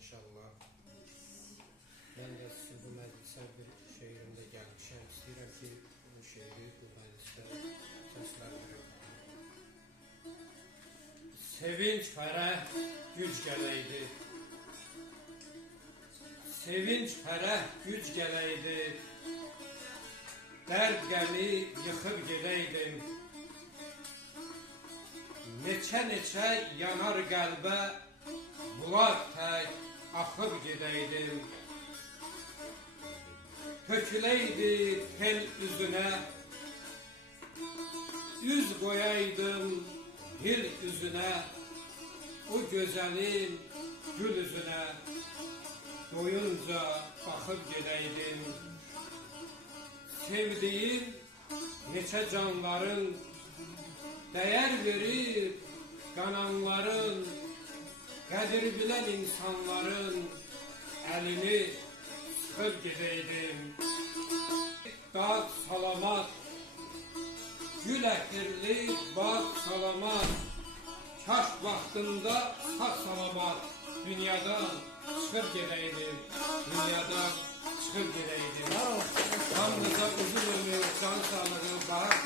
inşallah. Ben de sizin bu məclisə bir şeirimdə gəlmişəm. İstəyirəm ki, bu şeiri bu məclisdə səsləndirim. Sevinç, fərəh, güc gələydi. Sevinç, fərəh, güc gələydi. Dərd qəmi yıxıb gedəydim. Neçə yanar qəlbə bulaq tək axıb gedəydim. Töküləydi tel üzünə, üz qoyaydım hil üzünə, o gözəlin gül üzünə, doyunca baxıb gedəydim. Sevdiyim neçə canların, dəyər verib qananların, qədir bilən insanların əlini sıxıb gedəydim. Dad salamat, gül əkirli bad salamat, kaş vaxtında sağ salamat dünyadan çıxıb gedəydim. Dünyadan çıxıb gedəydim. Hamınıza uzun ömür, can sağlığı, bahar